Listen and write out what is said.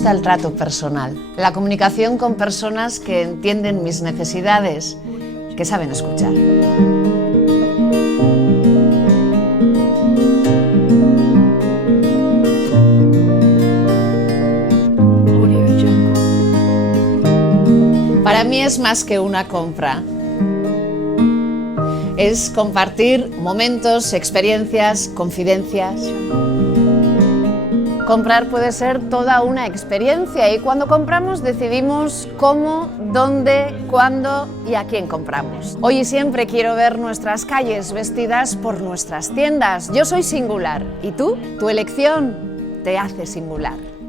gusta el trato personal, la comunicación con personas que entienden mis necesidades, que saben escuchar. Para mí es más que una compra. Es compartir momentos, experiencias, confidencias. Comprar puede ser toda una experiencia y cuando compramos decidimos cómo, dónde, cuándo y a quién compramos. Hoy y siempre quiero ver nuestras calles vestidas por nuestras tiendas. Yo soy singular. ¿Y tú? Tu elección te hace singular.